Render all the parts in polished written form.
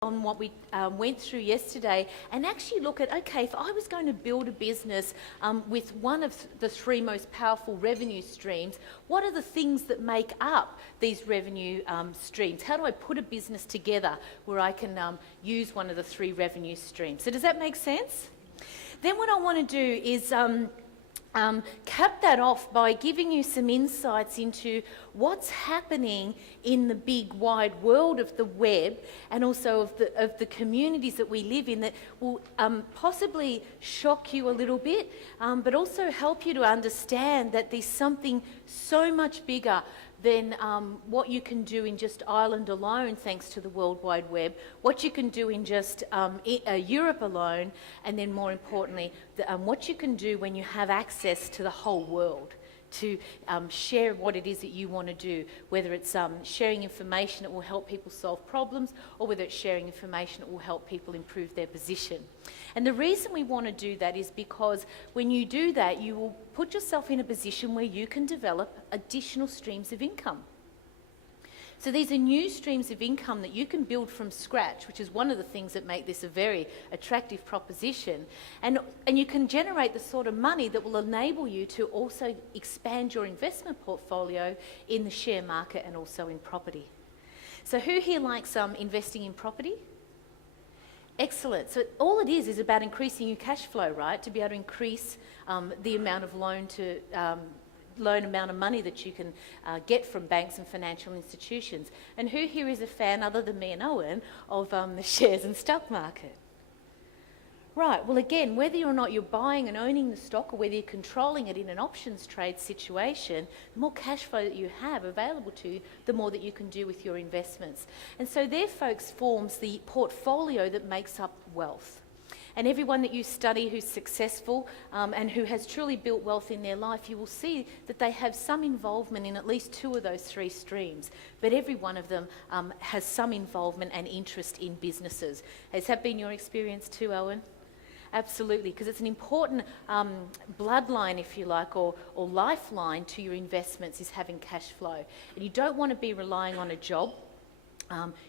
on what we went through yesterday and actually look at, okay, if I was going to build a business with one of the three most powerful revenue streams, what are the things that make up these revenue streams? How do I put a business together where I can use one of the three revenue streams? So does that make sense? Then what I want to do is cap that off by giving you some insights into what's happening in the big wide world of the web and also of the communities that we live in that will possibly shock you a little bit, but also help you to understand that there's something so much bigger than what you can do in just Ireland alone, thanks to the World Wide Web, what you can do in just Europe alone, and then more importantly, what you can do when you have access to the whole world to share what it is that you want to do, whether it's sharing information that will help people solve problems or whether it's sharing information that will help people improve their position. And the reason we want to do that is because when you do that, you will put yourself in a position where you can develop additional streams of income. So these are new streams of income that you can build from scratch, which is one of the things that make this a very attractive proposition. And you can generate the sort of money that will enable you to also expand your investment portfolio in the share market and also in property. So who here likes investing in property? Excellent. So all it is about increasing your cash flow, right? To be able to increase the amount of loan amount of money that you can get from banks and financial institutions. And who here is a fan, other than me and Owen, of the shares and stock market? Right, well again, whether or not you're buying and owning the stock or whether you're controlling it in an options trade situation, the more cash flow that you have available to you, the more that you can do with your investments. And so there, folks, forms the portfolio that makes up wealth. And everyone that you study who's successful and who has truly built wealth in their life, you will see that they have some involvement in at least two of those three streams. But every one of them has some involvement and interest in businesses. Has that been your experience too, Owen? Absolutely, because it's an important bloodline, if you like, or lifeline to your investments is having cash flow. And you don't want to be relying on a job.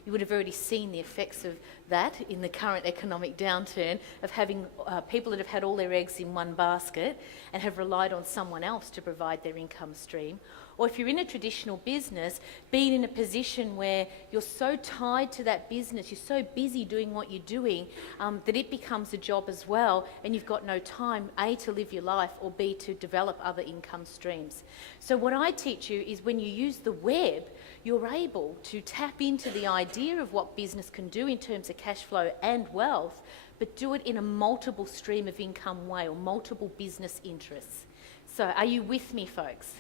You would have already seen the effects of that in the current economic downturn of having people that have had all their eggs in one basket and have relied on someone else to provide their income stream. Or if you're in a traditional business, being in a position where you're so tied to that business, you're so busy doing what you're doing, that it becomes a job as well, and you've got no time, A, to live your life, or B, to develop other income streams. So what I teach you is when you use the web, you're able to tap into the idea of what business can do in terms of cash flow and wealth, but do it in a multiple stream of income way or multiple business interests. So are you with me, folks?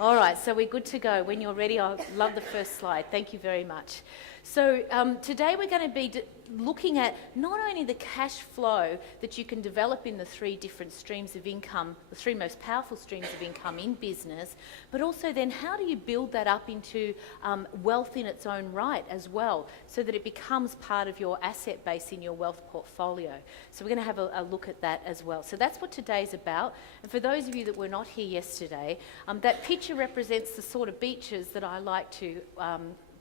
All right, so we're good to go. When you're ready, I love the first slide. Thank you very much. So today we're going to be looking at not only the cash flow that you can develop in the three different streams of income, the three most powerful streams of income in business, but also then how do you build that up into wealth in its own right as well, so that it becomes part of your asset base in your wealth portfolio. So we're going to have a look at that as well. So that's what today's about. And for those of you that were not here yesterday, that picture represents the sort of beaches that I like to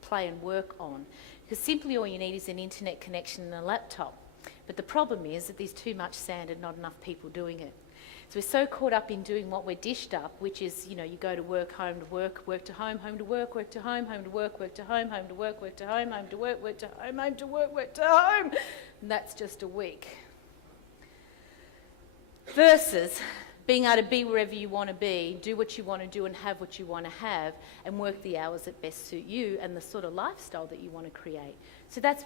play and work on, because simply all you need is an internet connection and a laptop. But the problem is that there's too much sand and not enough people doing it. So we're so caught up in doing what we're dished up, which is, you know, you go to work, home to work, work to home, home to work, work to home, home to work, work to home, home to work, work to home, home to work, work to home, home to work, work to home. And that's just a week. Versus being able to be wherever you want to be, do what you want to do and have what you want to have, and work the hours that best suit you and the sort of lifestyle that you want to create. So that's